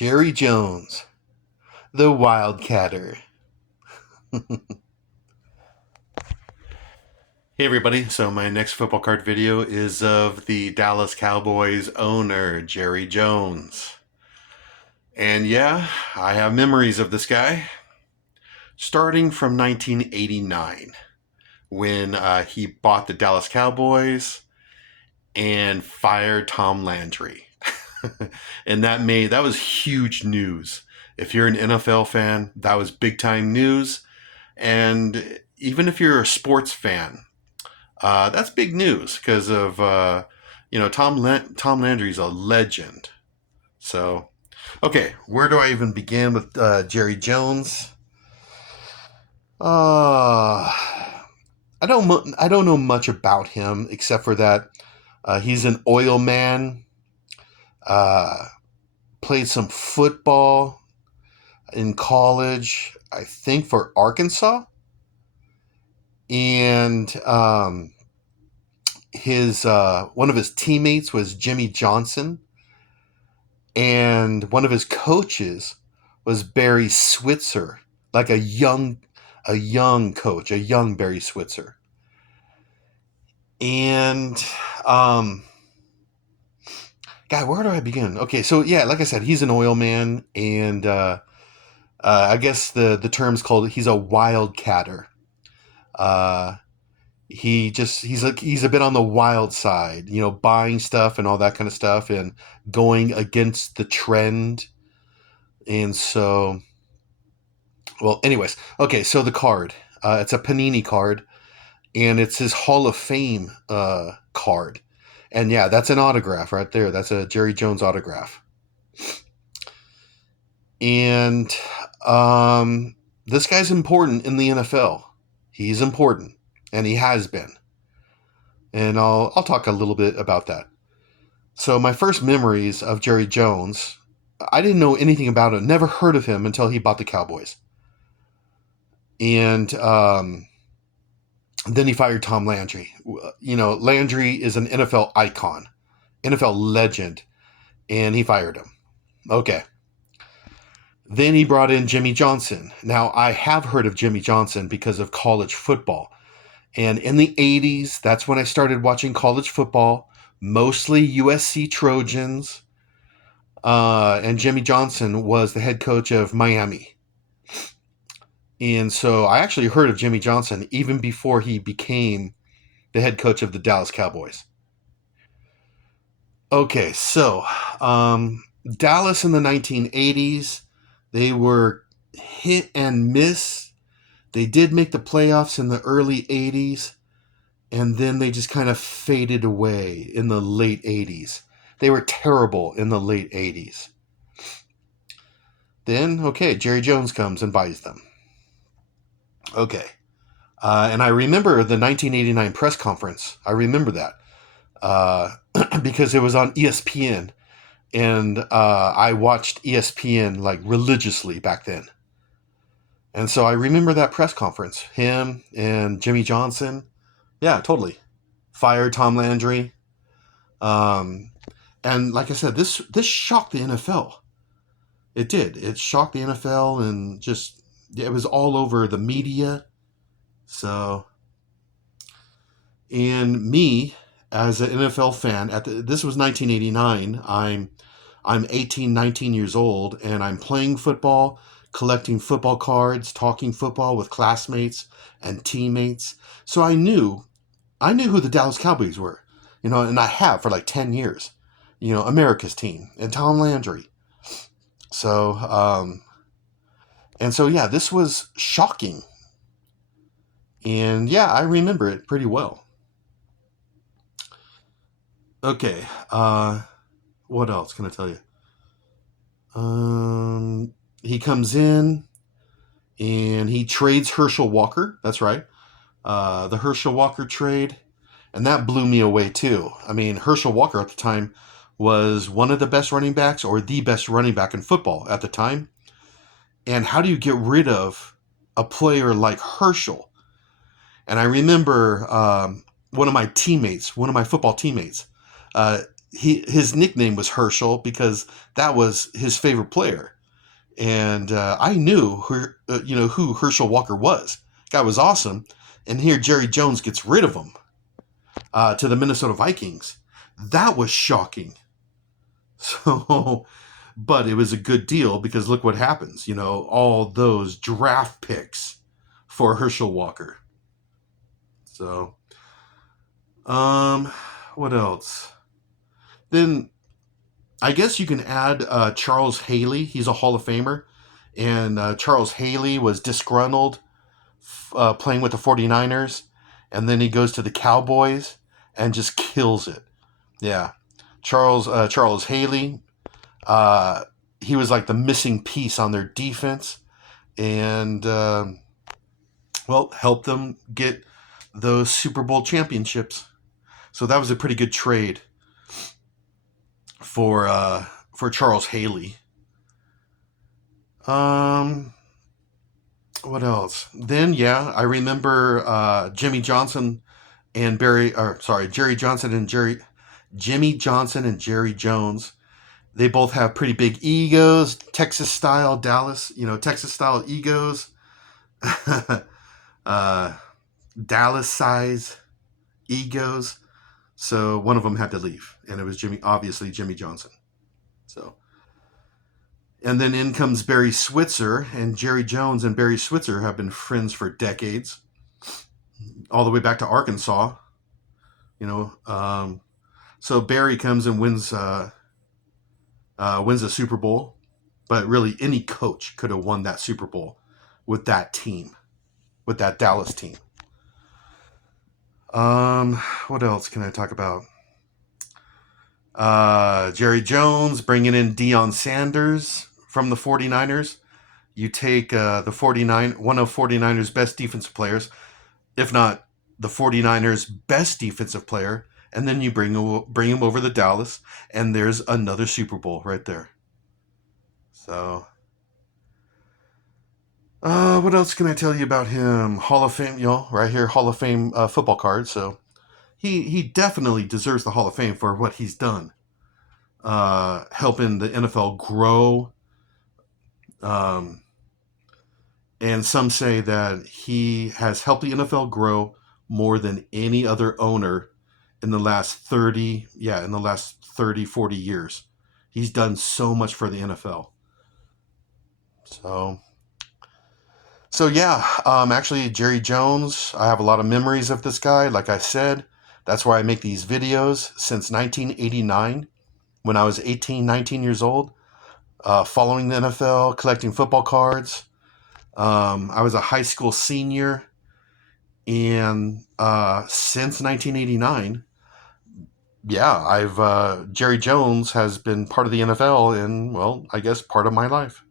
Jerry Jones, the Wildcatter. Hey everybody, so my next football card video is of the Dallas Cowboys owner, Jerry Jones. And yeah, I have memories of this guy, starting from 1989, when he bought the Dallas Cowboys and fired Tom Landry. And that was huge news. If you're an NFL fan, that was big time news. And even if you're a sports fan, that's big news because of Tom Landry's a legend. So, okay, where do I even begin with Jerry Jones? Uh, I don't know much about him except for that he's an oil man. Uh, Played some football in college, I think for Arkansas, and his one of his teammates was Jimmy Johnson, and one of his coaches was Barry Switzer, like a young coach, a young Barry Switzer. And God, where do I begin? Okay, so yeah, like I said, he's an oil man, and I guess the term's called he's a wildcatter. Uh, he's a bit on the wild side, buying stuff and all that kind of stuff, and going against the trend. And so, well, anyways, okay, so the card, it's a Panini card, and it's his Hall of Fame card. And yeah, that's an autograph right there. That's a Jerry Jones autograph. And this guy's important in the NFL. He's important, and he has been. And I'll talk a little bit about that. So my first memories of Jerry Jones, I didn't know anything about him, never heard of him until he bought the Cowboys. And then he fired Tom Landry. Landry is an NFL icon, NFL legend, and he fired him. Okay. Then he brought in Jimmy Johnson. Now, I have heard of Jimmy Johnson because of college football. And in the 80s, that's when I started watching college football, mostly USC Trojans. And Jimmy Johnson was the head coach of Miami. And so I actually heard of Jimmy Johnson even before he became the head coach of the Dallas Cowboys. Okay, so Dallas in the 1980s, they were hit and miss. They did make the playoffs in the early 80s, and then they just kind of faded away in the late 80s. They were terrible in the late 80s. Then, okay, Jerry Jones comes and buys them. Okay. And I remember the 1989 press conference. I remember that because it was on ESPN, and I watched ESPN like religiously back then. And so I remember that press conference, him and Jimmy Johnson. Yeah, totally. Fired Tom Landry. And like I said, this shocked the NFL. It did. It shocked the NFL, and just it was all over the media. So, and me as an NFL fan, this was 1989. I'm 18, 19 years old, and I'm playing football, collecting football cards, talking football with classmates and teammates. So I knew who the Dallas Cowboys were, and I have for like 10 years, America's team and Tom Landry. So, yeah, this was shocking. And yeah, I remember it pretty well. Okay, what else can I tell you? He comes in and he trades Herschel Walker. That's right. The Herschel Walker trade. And that blew me away too. I mean, Herschel Walker at the time was one of the best running backs, or the best running back in football at the time. And how do you get rid of a player like Herschel? And I remember one of my football teammates, his nickname was Herschel because that was his favorite player. And I knew who Herschel Walker was. Guy was awesome. And here Jerry Jones gets rid of him to the Minnesota Vikings. That was shocking. So, but it was a good deal because look what happens. All those draft picks for Herschel Walker. So, what else? Then I guess you can add Charles Haley. He's a Hall of Famer. And Charles Haley was disgruntled playing with the 49ers. And then he goes to the Cowboys and just kills it. Yeah. Charles Haley. He was like the missing piece on their defense. And, helped them get those Super Bowl championships. So that was a pretty good trade for Charles Haley. What else? Then I remember Jerry Johnson and Jimmy Johnson and Jerry Jones. They both have pretty big egos, Texas style egos, Dallas size egos. So one of them had to leave, and it was Jimmy Johnson. So, and then in comes Barry Switzer, and Jerry Jones and Barry Switzer have been friends for decades, all the way back to Arkansas. So Barry comes and wins a Super Bowl, but really any coach could have won that Super Bowl with that team, with that Dallas team. What else can I talk about? Jerry Jones bringing in Deion Sanders from the 49ers. You take one of 49ers' best defensive players, if not the 49ers' best defensive player, and then you bring him over to Dallas, and there's another Super Bowl right there. So, what else can I tell you about him? Hall of Fame, right here, Hall of Fame football card. So, he definitely deserves the Hall of Fame for what he's done, helping the NFL grow. And some say that he has helped the NFL grow more than any other owner in the last 30, 40 years. He's done so much for the NFL. Actually, Jerry Jones, I have a lot of memories of this guy. Like I said, that's why I make these videos since 1989, when I was 18, 19 years old, following the NFL, collecting football cards. I was a high school senior, and since 1989, Jerry Jones has been part of the NFL and, I guess part of my life.